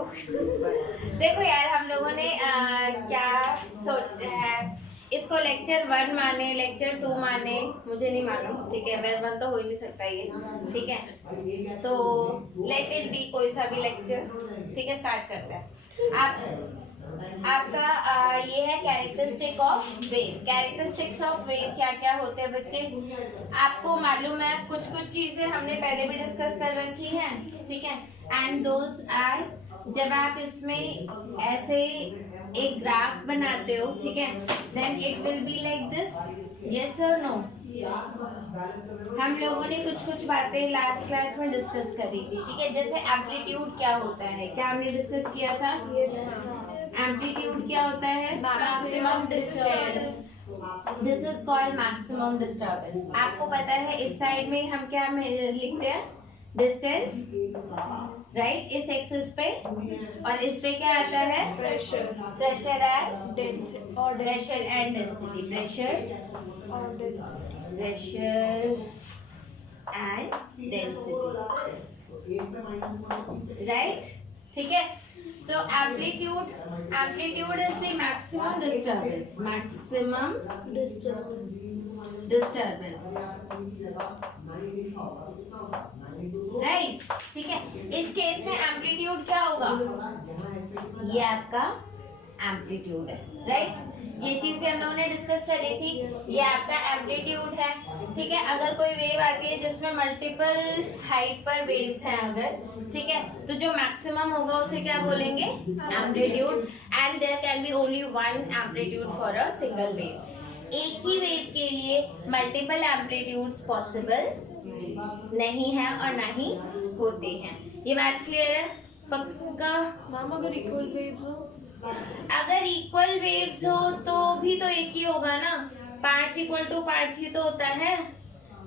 देखो यार, हम लोगों ने क्या सोचा है, इसको लेक्चर 1 माने, लेक्चर 2 माने, मुझे नहीं मालूम, ठीक है। 1 तो हो ही नहीं सकता ये, ठीक है। तो लेट इट बी कोई सा भी लेक्चर, ठीक है। स्टार्ट करते हैं। आपका ये है characteristic of wave. Characteristics of wave क्या क्या होते हैं बच्चे, आपको मालूम है। कुछ कुछ चीजें हमने पहले भी डिस्कस कर रखी हैं, ठीक है। एंड दोज आर, जब आप इसमें ऐसे एक ग्राफ बनाते हो, ठीक है, then it will be like this. Yes और नो? हम लोगों ने कुछ कुछ बातें लास्ट क्लास में डिस्कस करी थी, ठीक है। जैसे एम्पलीट्यूड क्या होता है, क्या हमने डिस्कस किया था? एम्पलीट्यूड क्या होता है? Maximum disturbance. This is called maximum disturbance. आपको पता है इस साइड में हम क्या लिखते हैं? Distance, right. इस एक्सिस पे, और इस पे क्या आता है? प्रेशर। प्रेशर एंड डेंसिटी, और प्रेशर एंड डेंसिटी, प्रेशर और density, pressure and density, right, ठीक है। So amplitude is the maximum disturbance, right, ठीक है। इस केस में एम्पलीट्यूड क्या होगा? ये आपका एम्पलीट्यूड है, राइट। ये चीज भी हम लोगों ने डिस्कस करी थी। ये आपका एम्पलीट्यूड है, ठीक है। अगर कोई वेव आती है जिसमें मल्टीपल हाइट पर वेव्स हैं अगर, ठीक है, तो जो मैक्सिमम होगा उसे क्या बोलेंगे? Amplitude. And there can be only one amplitude for a single wave. एक ही वेव के लिए मल्टीपल एम्पलीट्यूड्स पॉसिबल नहीं है और ना ही होते हैं। ये बात क्लियर है? पक्का? मैम अगर इक्वल वेव्स हो, अगर इक्वल वेव्स हो तो भी तो एक ही होगा ना। 5 = 5 ही तो होता है,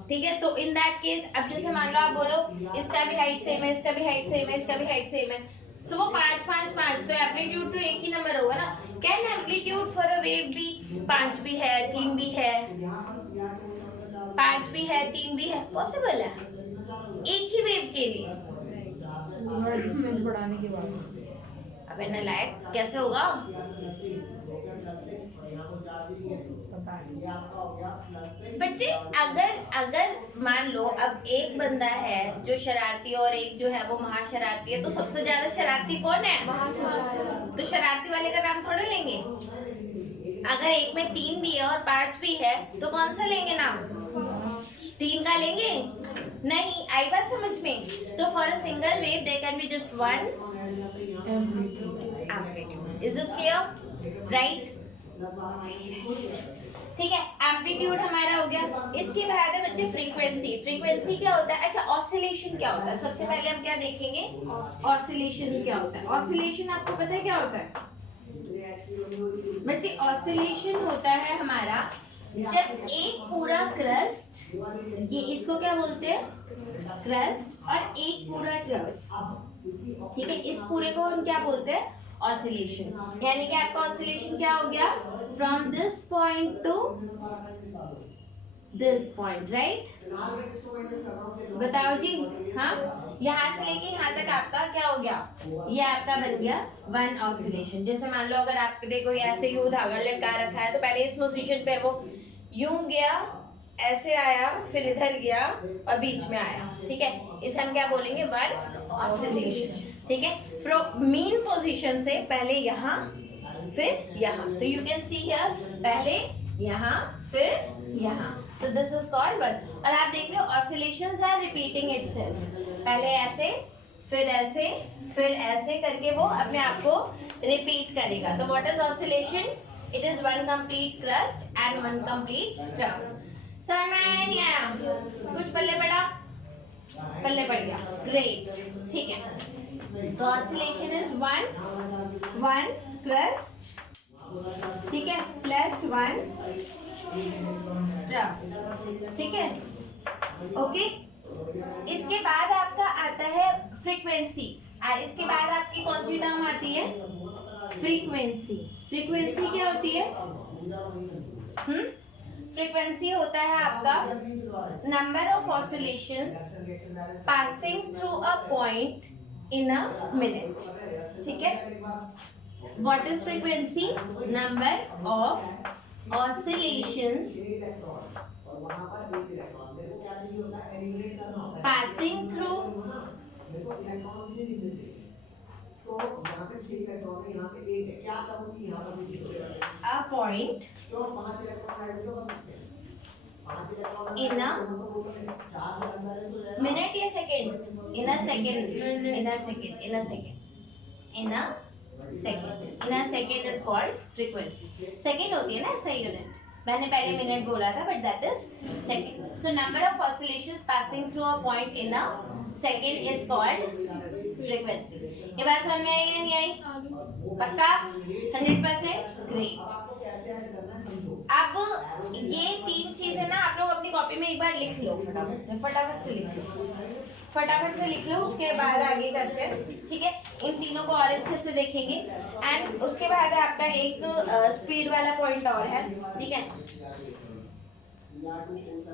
ठीक है। तो इन दैट केस, अब जैसे मान लो आप बोलो इसका भी हाइट सेम है, इसका भी हाइट सेम है, इसका भी हाइट सेम है, तो वो 5 5 5, तो एम्पलीट्यूड तो एक ही नंबर होगा ना। Can amplitude for a wave भी 5 भी है, 3 भी है, 5 भी है, 3 भी है, पॉसिबल है एक ही वेव के लिए? डिस्टेंस बढ़ाने के बाद अबे नालायक, कैसे होगा? बच्चे, अगर मान लो अब एक बंदा है जो शरारती और एक जो है वो महाशरारती है, तो सबसे ज्यादा शरारती कौन है? तो शरारती वाले का नाम थोड़ा लेंगे। अगर एक में 3 भी है और 5 भी है तो कौन सा लेंगे नाम? 3 का लेंगे? नहीं, आई बात समझ में? तो for a single wave there can be just one amplitude. Is this clear? Right, ठीक है। एम्पलीट्यूड हमारा हो गया। इसके बाद है बच्चे फ्रीक्वेंसी। फ्रीक्वेंसी क्या होता है? अच्छा, ऑसिलेशन क्या होता है? सबसे पहले हम क्या देखेंगे? ऑसिलेशन क्या होता है? ऑसिलेशन आपको पता है क्या होता है बच्चे? ऑसिलेशन होता है हमारा जब एक पूरा क्रस्ट, ये इसको क्या बोलते हैं? क्रस्ट, और एक पूरा ट्रफ, ठीक है, इस पूरे को हम क्या बोलते हैं? ऑसिलेशन। यानी कि आपका ऑसिलेशन क्या हो गया? From this point two this point, right? बताओ जी। हाँ, यहाँ से लेके यहाँ तक आपका क्या हो गया? ये आपका बन गया वन ऑसिलेशन। जैसे मान लो अगर आपने कोई ऐसे यूं धागा लटका रखा है, तो पहले इस पोजीशन पे वो यूं गया, ऐसे आया, फिर इधर गया और बीच में आया, ठीक है। इसे हम क्या बोलेंगे? वन ऑसिलेशन, ठीक है। फ्रॉम मेन पोजीशन से पहले यहाँ फिर यहाँ, तो यू कैन सी हियर, पहले यहाँ फिर यहाँ, तो दिस इज कॉल्ड वन। और आप देख रहे हो ऑसिलेशंस आर रिपीटिंग इटसेल्फ। पहले ऐसे, फिर ऐसे, फिर ऐसे करके वो अपने आप को रिपीट करेगा। तो what is oscillation? It is one complete crust and one complete trough. समझ में आया नहीं आया? कुछ पल्ले पड़ा? पल्ले पड़ गया, ग्रेट, ठीक है। तो ऑसिलेशन इज वन क्रस्ट, ठीक है, प्लस वन ट्रफ, ठीक है, ओके। इसके बाद आपका आता है फ्रीक्वेंसी। इसके बाद आपकी कौन सी टर्म आती है? फ्रीक्वेंसी। फ्रीक्वेंसी क्या होती है? फ्रीक्वेंसी होता है आपका number of oscillations passing through a point in a minute. ठीक है. What is frequency? Number of oscillations passing through a point in a minute या second? In a second. In a second. In a second. In a second. In a second is called frequency. Second होती है ना SI unit. मैंने पहले minute बोला था, but that is second. So number of oscillations passing through a point in a second is called frequency. ये बात समझ में आई या नहीं आई? पक्का? 100%? Great. अब ये तीन चीजें ना आप लोग अपनी कॉपी में एक बार लिख लो, फटाफट से लिख लो, फटाफट से लिख लो. उसके बाद आगे करते हैं. ठीक है. इन तीनों को और अच्छे से देखेंगे. एंड उसके बाद आपका एक स्पीड वाला पॉइंट और है. ठीक है.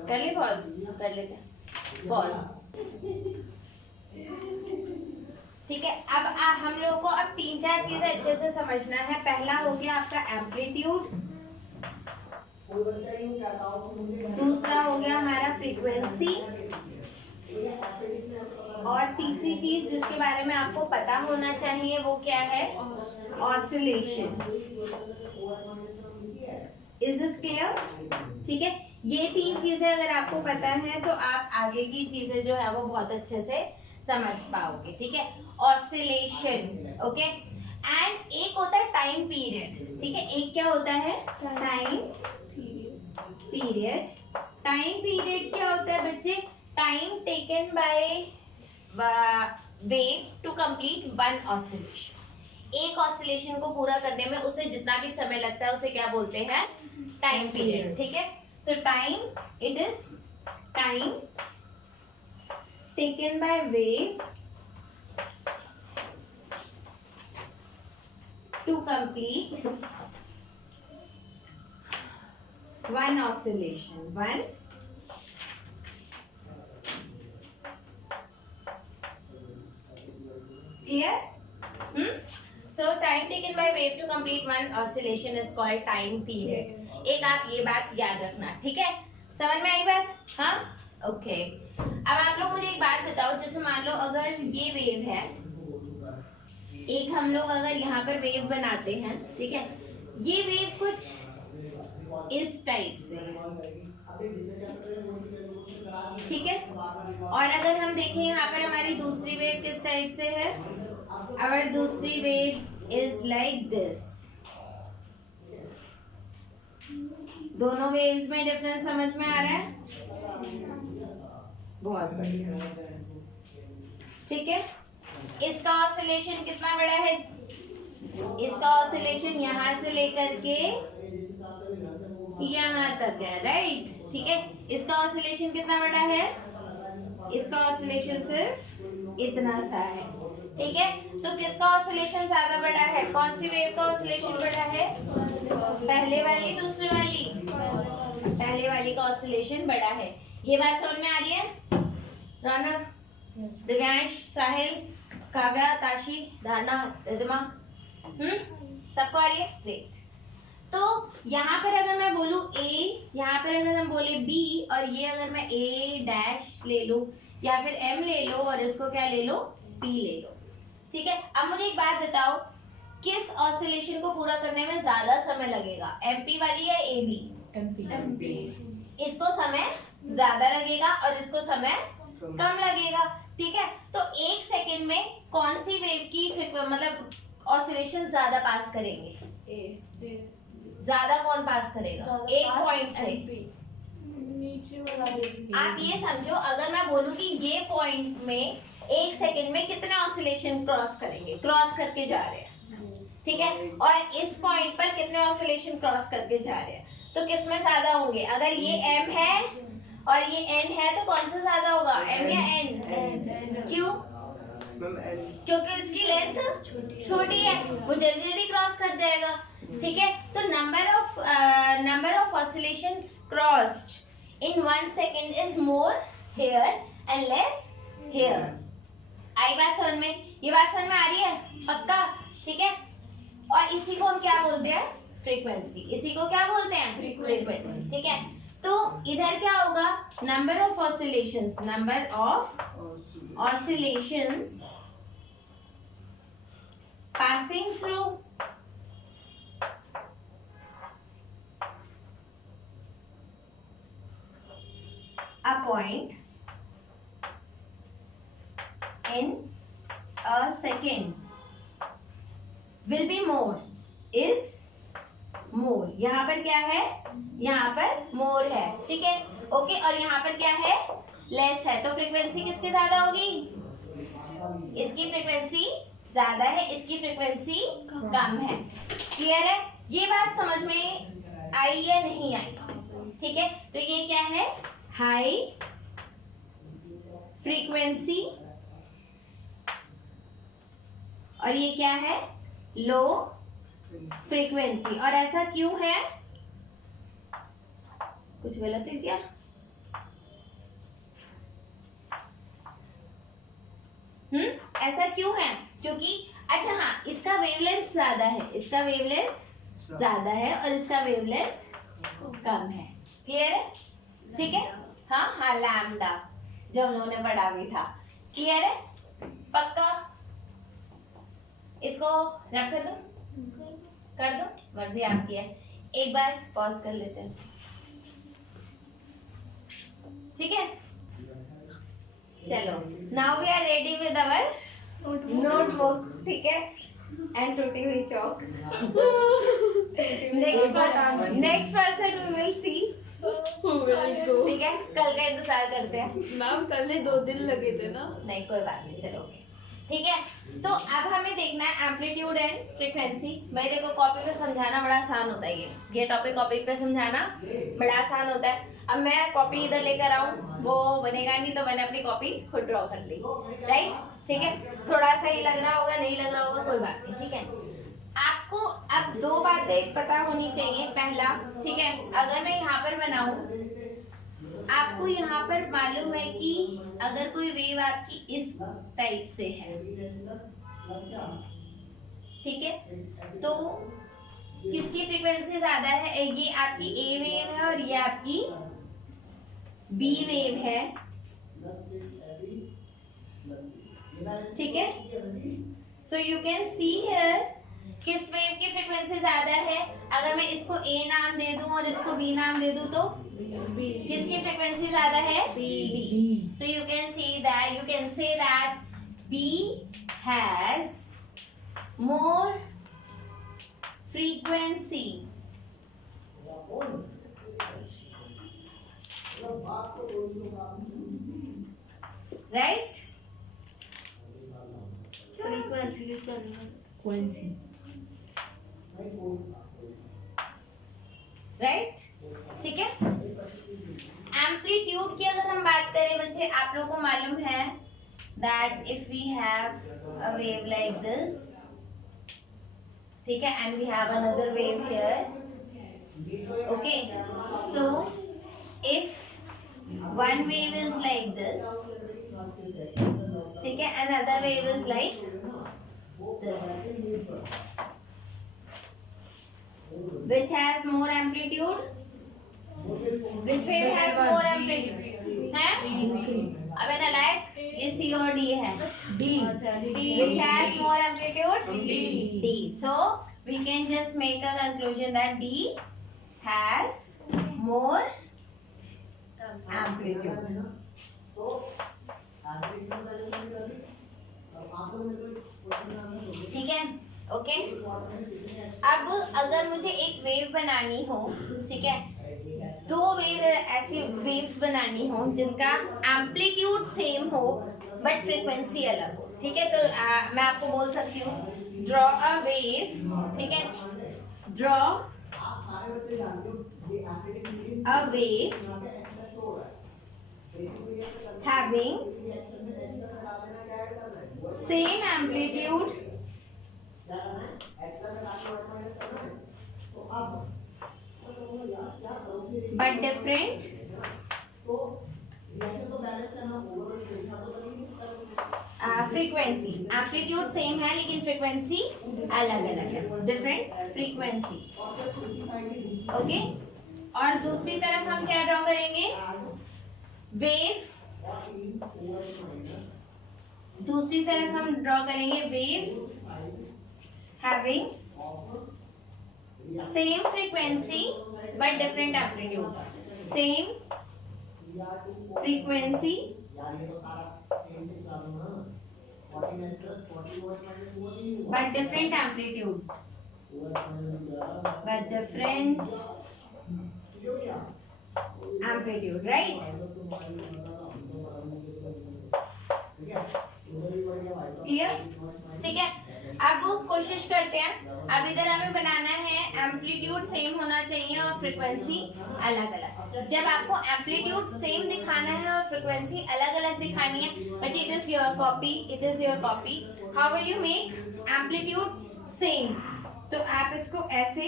कर ले पॉज, कर लेते हैं पॉज. ठीक है. अब हम लोगों को अब 3-4 चीजें अच्छे से समझना है. पहला हो गया आपका एम्पलीट्यूड, दूसरा हो गया हमारा फ्रीक्वेंसी, और तीसरी चीज जिसके बारे में आपको पता होना चाहिए वो क्या है? ऑसिलेशन. Is this clear? ठीक है. ये 3 चीजें अगर आपको पता है तो आप आगे की चीजें जो है वो बहुत अच्छे से समझ पाओगे. ठीक है. ऑसिलेशन. ओके. एंड एक होता है टाइम पीरियड. ठीक है. एक क्या होता है? Time period. टाइम पीरियड क्या होता है बच्चे? Time taken by wave to complete one oscillation. एक ऑसिलेशन को पूरा करने में उसे जितना भी समय लगता है उसे क्या बोलते हैं? Time period. ठीक है. So time, it is time taken by wave to complete one oscillation. One clear? So time taken by wave to complete one oscillation is called time period. एक आप ये बात याद रखना. ठीक है. समझ में आई बात? हाँ. ओके. अब आप लोग मुझे एक बात बताओ. जैसे मान लो अगर ये वेव है, एक हम लोग अगर यहाँ पर वेव बनाते हैं. ठीक है. ये वेव कुछ इस टाइप से. ठीक है. और अगर हम देखें यहाँ पर हमारी दूसरी वेव किस टाइप से है? अवर दूसरी वेव इज लाइक दिस. दोनों वेव्स में डिफरेंस समझ में आ रहा है? बहुत बढ़िया. ठीक है. इसका ऑसिलेशन कितना बड़ा है? इसका ऑसिलेशन यहाँ से लेकर के यहाँ तक है. राइट. ठीक है. इसका ऑसिलेशन कितना बड़ा है? इसका ऑसिलेशन सिर्फ इतना सा है. ठीक है. तो किसका ऑसिलेशन ज्यादा बड़ा है? कौन सी वेव का ऑसिलेशन बड़ा है? पहले वाली, दूसरी वाली? पहले वाली का ऑसिलेशन बड़ा है. ये बात समझ में आ रही है? रौनक, दिव्यांश, साहिल, काव्या, ताशी, धारणा, रिद्धिमा, सबको आ रही है? ग्रेट. तो यहाँ पर अगर मैं बोलूँ A, यहाँ पर अगर हम बोले B, और ये अगर मैं A डैश ले लूँ या फिर M ले लो और इसको क्या ले लो? P ले लो. ठीक है. अब मुझे एक बात बताओ, किस ऑसिलेशन को पूरा करने में ज्यादा समय लगेगा? MP वाली या AB? MP. इसको समय ज्यादा लगेगा और इसको समय कम लगेगा. ठीक है. तो 1 सेकेंड में कौन सी वेव की मतलब ऑसिलेशन ज्यादा पास करेंगे? ज्यादा कौन पास करेगा? एक पॉइंट से. आप ये समझो, अगर मैं बोलूं कि ये पॉइंट में 1 सेकेंड में कितने ऑसिलेशन क्रॉस करेंगे? क्रॉस करके जा रहे हैं. ठीक है. और इस पॉइंट पर कितने ऑसिलेशन क्रॉस करके जा रहे हैं? तो किसमें ज्यादा होंगे? अगर ये M है और ये N है तो कौन सा ज्यादा होगा? M या N? क्यों? क्योंकि उसकी लेंथ छोटी है, वो जल्दी जल्दी क्रॉस कर जाएगा. ठीक है. तो number of oscillations crossed in 1 second is more here and less here. आई बात समझ में? ये बात समझ में आ रही है पक्का? ठीक है। और इसी को हम क्या बोलते हैं? फ्रीक्वेंसी। इसी को क्या बोलते हैं? फ्रीक्वेंसी। ठीक है। तो इधर क्या होगा? Number of oscillations, number of oscillations passing through a point in a second will be more, is more। यहाँ पर क्या है? यहाँ पर more है, ठीक है, ओके। और यहाँ पर क्या है? लेस है। तो फ्रीक्वेंसी किसकी ज्यादा होगी? इसकी फ्रीक्वेंसी ज्यादा है, इसकी फ्रीक्वेंसी कम है। क्लियर है? ये बात समझ में आई या नहीं आई? ठीक है। तो ये क्या है? हाई फ्रीक्वेंसी और ये क्या है? Low frequency. और ऐसा क्यों है? कुछ गलत लिख दिया? ऐसा क्यों है? क्योंकि अच्छा हाँ, इसका वेवलेंथ ज्यादा है, इसका वेवलेंथ ज्यादा है और इसका वेवलेंथ कम है। क्लियर है? ठीक है। हाँ हाँ, लैम्डा जो हम लोगों ने पढ़ा भी था। क्लियर है? पक्का? इसको रब कर दो, कर दो, मर्जी आपकी है। एक बार पॉज कर लेते हैं, ठीक है। चलो, now we are ready with our notebook, ठीक है, एंड टूटी हुई chalk. Next person we will see, ठीक है। कल का इंतजार करते हैं। मैम कल ने 2 दिन लगे थे ना। नहीं कोई बात नहीं, चलो ठीक है। तो अब हमें देखना है एम्पलीट्यूड एंड फ्रीक्वेंसी। भाई देखो, कॉपी पे समझाना बड़ा आसान होता है। ये टॉपिक कॉपी पे समझाना बड़ा आसान होता है। अब मैं कॉपी इधर लेकर आऊँ, वो बनेगा नहीं, तो मैंने अपनी कॉपी खुद ड्रॉ कर ली, राइट? ठीक है। थोड़ा सा ही लग रहा होगा, नहीं लग रहा होगा, कोई बात नहीं, ठीक है। आपको अब 2 बातें पता होनी चाहिए। पहला, ठीक है, अगर मैं यहाँ पर बनाऊं, आपको यहाँ पर मालूम है कि अगर कोई वेव आपकी इस टाइप से है, ठीक है, तो किसकी फ्रीक्वेंसी ज्यादा है? ये आपकी ए वेव है और ये आपकी बी वेव है, ठीक है। सो यू कैन सी हियर किस वेव की फ्रीक्वेंसी ज्यादा है। अगर मैं इसको ए नाम दे दूं और इसको बी नाम दे दूं, तो किसकी फ्रीक्वेंसी ज्यादा है? B. So you can see that, you can say that B has more frequency, right? Frequency right, ठीक है। एम्पलीट्यूड की अगर हम बात करें बच्चे, आप लोगों को मालूम है that if we have a wave like this, ठीक है, and we have another wave here, okay, so if one wave is like this, ठीक है, another wave is like this, which has more amplitude? Which wave has more amplitude? है? अबे नालायक, ये C और D है। D. Which has more amplitude? D. So we can just make a conclusion that D has more amplitude. ठीक है, okay. अब अगर मुझे एक वेव बनानी हो, ठीक है, 2 वेव ऐसी वेव्स बनानी हो जिनका एम्पलीट्यूड सेम हो बट फ्रीक्वेंसी अलग हो, ठीक है, तो मैं आपको बोल सकती हूँ ड्रॉ अ वेव, ठीक है, draw a wave having same amplitude but different frequency, amplitude same है लेकिन फ्रीक्वेंसी अलग अलग है, डिफरेंट फ्रीक्वेंसी। ओके, और दूसरी तरफ हम क्या ड्रॉ करेंगे, वेव। दूसरी तरफ हम ड्रॉ करेंगे wave having same frequency but different amplitude, same frequency but different amplitude, right? Clear, ठीक है। अब कोशिश करते हैं, अब इधर हमें बनाना है एम्पलीट्यूड सेम होना चाहिए और फ्रीक्वेंसी अलग अलग। जब आपको एम्पलीट्यूड सेम दिखाना है और फ्रीक्वेंसी अलग अलग दिखानी है, but it is your copy, how will you make amplitude same? तो आप इसको ऐसे,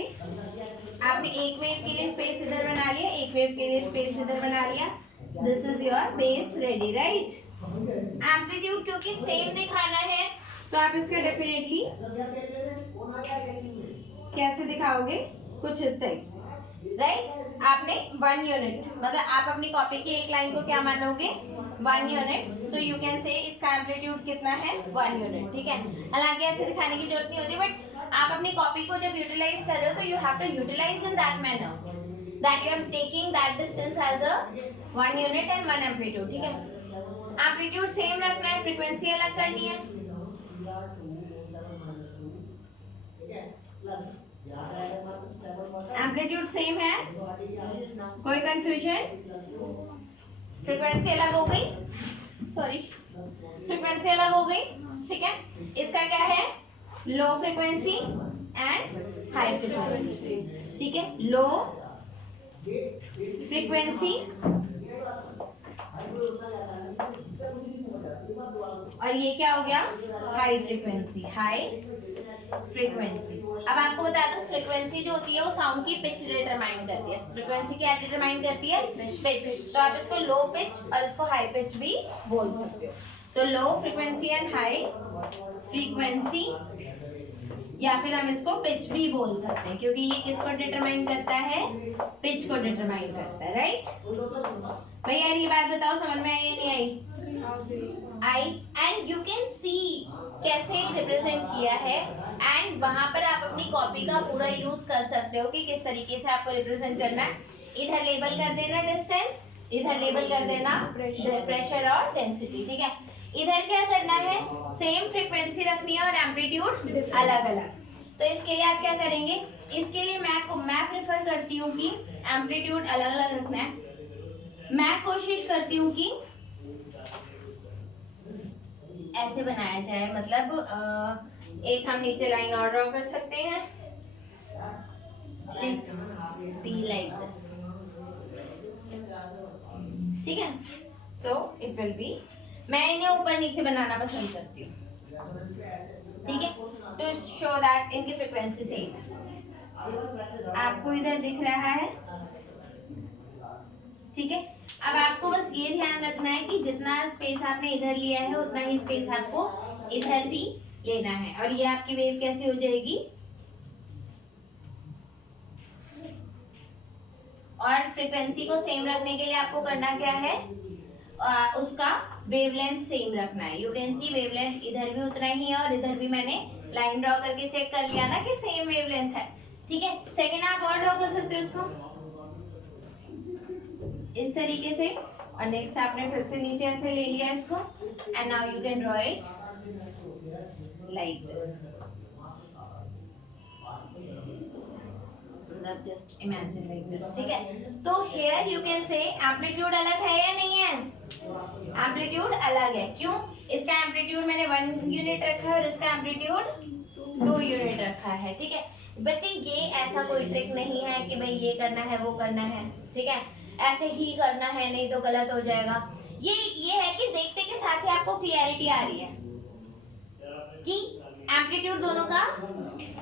आपने एक वेव के लिए स्पेस इधर बना लिया, एक वेव के लिए स्पेस इधर बना लिया, this is your base ready, right? Amplitude क्योंकि सेम दिखाना है तो आप इसका डेफिनेटली कैसे दिखाओगे, कुछ इस टाइप से, राइट? आपने 1 यूनिट, मतलब आप अपनी कॉपी की एक लाइन को क्या मानोगे, 1 यूनिट, सो यू कैन से इसका एम्पलीट्यूड कितना है, 1 यूनिट, ठीक है। हालांकि ऐसे दिखाने की जरूरत नहीं होती, बट आप अपनी कॉपी को जब यूटिलाइज कर रहे हो तो you have to utilize in that manner that you are taking that distance as a 1 unit and 1 amplitude, ठीक है। एम्पलीट्यूड सेम रखना है, फ्रीक्वेंसी अलग करनी है। एम्पलीट्यूड सेम है, कोई कंफ्यूजन? फ्रीक्वेंसी अलग हो गई, फ्रीक्वेंसी अलग हो गई, ठीक है। इसका क्या है, low frequency and high frequency, ठीक है। लो फ्रीक्वेंसी और ये क्या हो गया, हाई फ्रीक्वेंसी, अब आपको बता दूं, फ्रीक्वेंसी जो होती है वो साउंड की पिच डिटरमाइन करती है। फ्रीक्वेंसी क्या डिटरमाइन करती है, पिच। तो आप इसको लो पिच और इसको हाई पिच भी बोल सकते हो। तो low frequency and high frequency, या फिर हम इसको पिच भी बोल सकते हैं, क्योंकि ये किसको डिटरमाइन करता है, पिच को डिटरमाइन करता है, राइट? भाई यार ये बात बताओ, समझ में आई या नहीं आई? एंड यू कैन सी कैसे रिप्रेजेंट किया है, एंड वहां पर आप अपनी कॉपी का पूरा यूज कर सकते हो कि किस तरीके से आपको रिप्रेजेंट करना है। इधर लेबल कर देना डिस्टेंस, इधर लेबल कर देना प्रेशर और डेंसिटी, ठीक है। इधर क्या करना है, सेम फ्रीक्वेंसी रखनी है और एम्पलीट्यूड अलग अलग। तो इसके लिए आप क्या करेंगे, इसके लिए मैं प्रेफर करती हूँ कि एम्पलीट्यूड अलग अलग रखना है। मैं कोशिश करती हूँ कि ऐसे बनाया जाए, मतलब एक हम नीचे लाइन और ड्रॉ कर सकते हैं, लेट्स बी लाइक दिस, ठीक है। सो इट विल बी, मैं इन्हें ऊपर नीचे बनाना पसंद करती हूँ, ठीक है, टू शो दैट इनकी फ्रीक्वेंसी सेम है। आपको इधर दिख रहा है, ठीक है। अब आपको बस ये ध्यान रखना है कि जितना स्पेस आपने इधर लिया है उतना ही स्पेस आपको इधर भी लेना है। और ये आपकी वेव कैसी हो जाएगी, और फ्रीक्वेंसी को सेम रखने के लिए आपको करना क्या है, उसका वेवलेंथ सेम रखना है। यू कैन सी वेवलेंथ इधर भी उतना ही है और इधर भी मैंने लाइन ड्रॉ करके चेक कर लिया ना कि सेम वेवलेंथ है, ठीक है। सेकेंड आप और ड्रॉ कर सकते हो उसको इस तरीके से, और नेक्स्ट आपने फिर से नीचे ऐसे ले लिया इसको, and now you can draw it like this, मतलब जस्ट इमेजिन लाइक दिस, ठीक है। तो हियर यू कैन से एम्पलीट्यूड अलग है या नहीं है, एम्पलीट्यूड अलग है। क्यों, इसका एम्पलीट्यूड मैंने 1 यूनिट रखा है और इसका एम्पलीट्यूड 2 यूनिट रखा है, ठीक है। बच्चे ये ऐसा कोई ट्रिक नहीं है कि भाई ये करना है वो करना है, ठीक है, ऐसे ही करना है नहीं तो गलत हो जाएगा। ये है कि देखते के साथ ही आपको क्लियरिटी आ रही है कि एम्पलीट्यूड दोनों का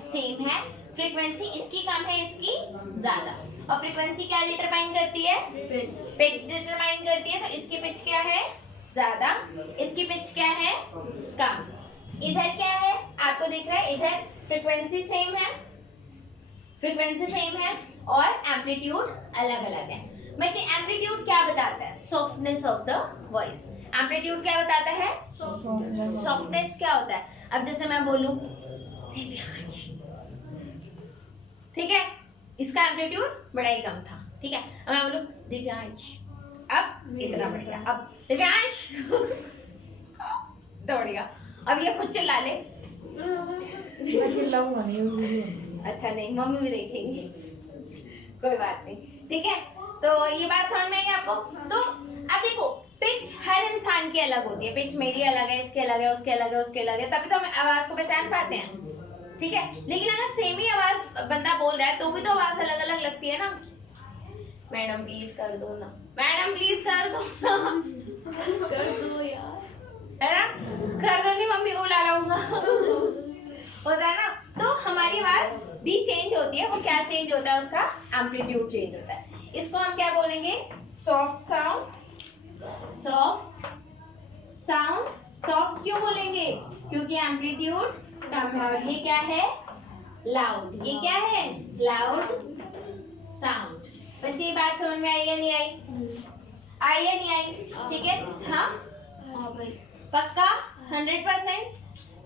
सेम है, फ्रीक्वेंसी इसकी कम है इसकी ज्यादा, और फ्रीक्वेंसी क्या डिटरमाइन करती है, पिच डिटरमाइन करती है। तो इसकी पिच क्या है, ज्यादा, इसकी पिच क्या है, कम। इधर क्या है, आपको दिख रहा है, इधर फ्रीक्वेंसी सेम है, फ्रीक्वेंसी सेम है और एम्पलीट्यूड अलग अलग है। बच्चे एम्पलीट्यूड क्या बताता है, softness of the voice. Amplitude क्या बताता है, सॉफ्टनेस क्या होता है। अब जैसे मैं बोलूं दिव्यांश, ठीक है, इसका एम्पलीट्यूड बड़ा ही कम था, ठीक है। अब मैं बोलूं दिव्यांश, अब इतना बढ़ गया, अब दिव्यांश दौड़ेगा। अब ये खुद चिल्ला ले, मैं चिल्लाऊंगा नहीं। अच्छा नहीं, मम्मी भी देखेंगी, कोई बात नहीं, ठीक है। तो ये बात समझ में आई आपको। तो अब देखो, पिच हर इंसान की अलग होती है, पिच मेरी अलग है, इसकी अलग है, उसके अलग है, उसके अलग है, तभी तो हम आवाज को पहचान पाते हैं, ठीक है। लेकिन अगर सेम ही आवाज बंदा बोल रहा है तो भी तो आवाज अलग अलग लगती है ना। मैडम प्लीज कर दो ना, मैडम प्लीज कर दो ना, कर दो यार, है ना, कर दो, नहीं मम्मी को बुला लाऊंगा, होता है ना। तो हमारी आवाज भी चेंज होती है, वो क्या चेंज होता है, उसका एम्पलीट्यूड चेंज होता है। इसको हम क्या बोलेंगे, soft sound. Soft sound, soft क्यों बोलेंगे, क्योंकि एम्पलीट्यूड कम है। और ये क्या है, लाउड, ये क्या है, लाउड साउंड। बच्चे ये बात समझ में आई या नहीं आई, आई या नहीं आई, ठीक है। हाँ हाँ भाई, पक्का 100%,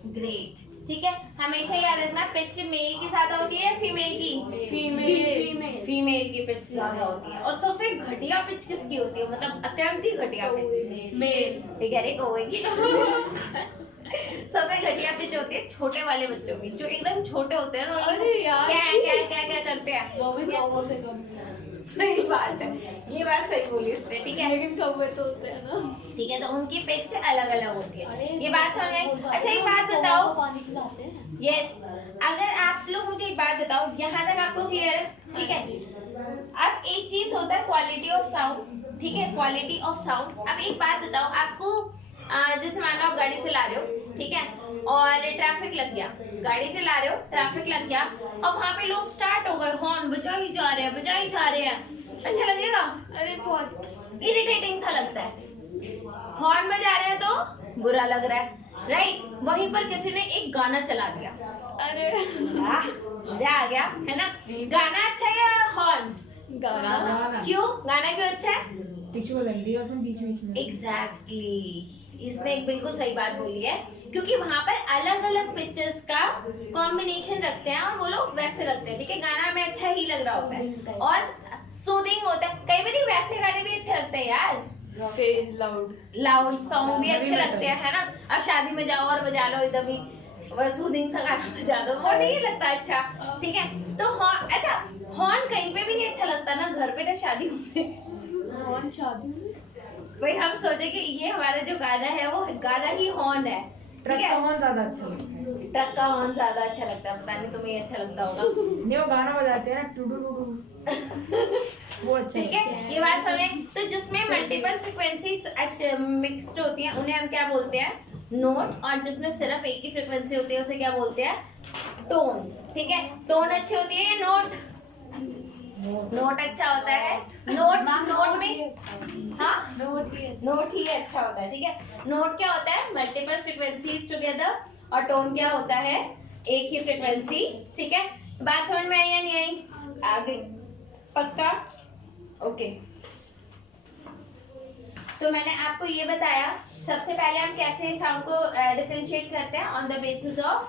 ग्रेट, ठीक है। हमेशा याद रखना, पिच मेल की ज्यादा होती है फीमेल की, फीमेल फीमेल की पिच ज्यादा होती है। और सबसे घटिया पिच किसकी होती है, मतलब अत्यंत ही घटिया पिच, मेल, ठीक है, कौवे की सबसे घटिया पिच होती है छोटे वाले बच्चों की, जो एकदम छोटे होते हैं ना। अरे यार, क्या क्या क्या क्या करते हैं, वो भी कौवों से कम, सही बात है, ये बात सही बोली इसने, ठीक है। लेकिन कौवे तो होते हैं ना, ठीक है, तो उनकी पिच अलग अलग होती है, अरे ये बात समझ में आई। अच्छा एक बात बताओ, पानी पिलाते हैं। यस, अगर आप लोग मुझे एक बात बताओ, यहाँ तक आपको क्लियर है, ठीक है। अब एक चीज होता है क्वालिटी ऑफ साउंड, ठीक है, क्वालिटी ऑफ साउंड। अब एक बात बताओ आपको, जैसे मान लो आप गाड़ी चला रहे हो, ठीक है, और ट्रैफिक लग गया, गाड़ी चला रहे हो, ट्रैफिक लग गया, और वहाँ पे लोग स्टार्ट हो गए, हॉर्न बजा ही जा रहे हैं, बजा ही जा रहे हैं, अच्छा लगेगा, अरे बहुत इरिटेटिंग सा लगता है। हॉर्न बजा रहे हैं तो बुरा लग रहा है, राइट। वहीं पर किसी ने एक गाना चला दिया, अरे मजा आ गया, है ना। गाना अच्छा है या हॉर्न, गाना, क्यों, गाना क्यों अच्छा है, बीच में लग रही है अपन बीच बीच में। एग्जैक्टली, इसने एक बिल्कुल सही बात बोली है, क्योंकि वहां पर अलग अलग पिक्चर्स का कॉम्बिनेशन रखते हैं और वो लोग वैसे रखते हैं, ठीक है। गाना में अच्छा ही लग रहा होता है और सूदिंग होता है, कई बार वैसे गाने भी अच्छे लगते हैं यार, तेज, लाउड, लाउड सॉन्ग भी अच्छे लगते हैं, है ना। अब शादी में जाओ और बजा लो एकदम ही सूदिंग सा गाना बजा दो, वो नहीं लगता अच्छा, ठीक है। तो हॉर्न, अच्छा हॉर्न कहीं पे भी नहीं अच्छा लगता, ना घर पे ना शादी में, हॉर्न शादी में, भाई हम सोचे कि ये हमारा जो गाना है वो गाना ही हॉर्न है, ट्रक ठीक का है। हॉर्न ज्यादा अच्छा लगता है। ट्रक का हॉर्न ज्यादा अच्छा लगता है, पता नहीं तुम्हें अच्छा लगता होगा, नहीं वो गाना बजाते हैं ना टुडू टुडू, वो अच्छा ठीक है। ये बात सुने, तो जिसमें मल्टीपल फ्रिक्वेंसीज मिक्स्ड होती हैं उन्हें हम क्या बोलते हैं, नोट। और जिसमें सिर्फ एक ही फ्रिक्वेंसी होती है उसे क्या बोलते हैं, टोन, ठीक है। टोन अच्छी होती है या नोट, नोट अच्छा होता है, नोट नोट में, हाँ नोट ही है। नोट ही अच्छा होता है, ठीक है। नोट क्या होता है, मल्टीपल फ्रिक्वेंसीज टुगेदर, और टोन क्या होता है, एक ही फ्रिक्वेंसी, ठीक है। बात समझ में आई या नहीं आई, आ गई, पक्का, ओके। तो मैंने आपको ये बताया, सबसे पहले हम कैसे साउंड को डिफरेंशिएट करते हैं on the basis of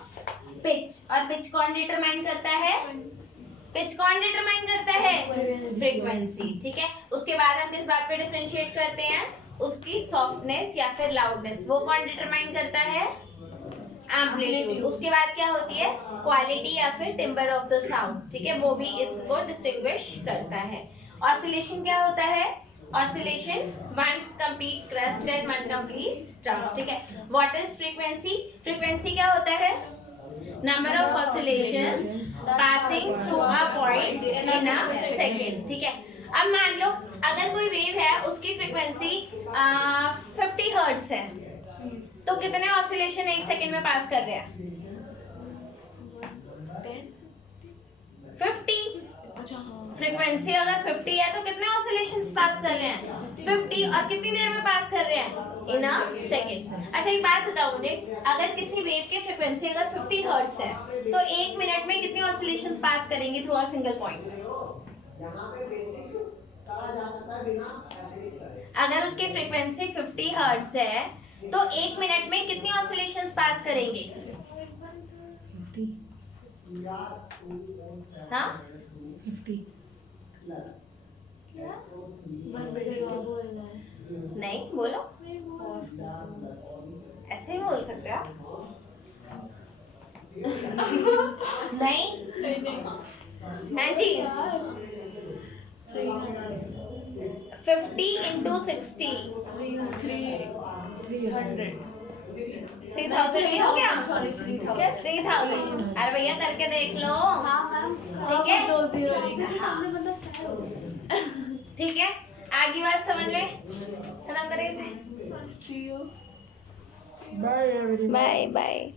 pitch. और पिच कौन डिटरमाइन करता है, पिच कौन डिटरमाइन करता है, फ्रीक्वेंसी, ठीक है। उसके बाद हम किस बात पे डिफरेंशिएट करते हैं, उसकी सॉफ्टनेस या फिर लाउडनेस, वो कौन डिटरमाइन करता है, एम्पलीट्यूड। उसके बाद क्या होती है, क्वालिटी या फिर टिम्बर ऑफ द साउंड, ठीक है, वो भी इसको डिस्टिंग्विश करता है। ऑसिलेशन क्या होता है, oscillation one complete crest and one complete trough, ठीक है। व्हाट इज फ्रीक्वेंसी, फ्रीक्वेंसी क्या होता है, number of oscillations passing through a point in a second, ठीक है। अब मान लो अगर कोई वेव है, उसकी फ्रीक्वेंसी 50 हर्ट्ज है, तो कितने ऑसिलेशन एक सेकंड में पास कर रहे हैं, 50। अच्छा हाँ, फ्रीक्वेंसी अगर 50 है तो कितने ऑसिलेशंस पास कर रहे हैं, 50। और कितनी देर में पास कर रहे हैं, इन अ सेकेंड। अच्छा एक बात बताओ मुझे, अगर किसी वेव की फ्रिक्वेंसी अगर 50 हर्ट्ज है तो 1 मिनट में कितनी ऑसिलेशंस पास करेंगे थ्रू अ सिंगल पॉइंट? अगर उसकी फ्रिक्वेंसी 50 हर्ट्ज है तो 1 मिनट में कितनी ऑसिलेशंस पास करेंगे? 50 हाँ 50 नहीं बोलो, ऐसे ही बोल सकते हो आप। नहीं हाँ जी 50 into 60 3000 ही हो गया। 3000 अरे भैया करके देख लो। ठीक है ठीक है, आगे बात समझ में खत्म करें इसे। Bye bye bye.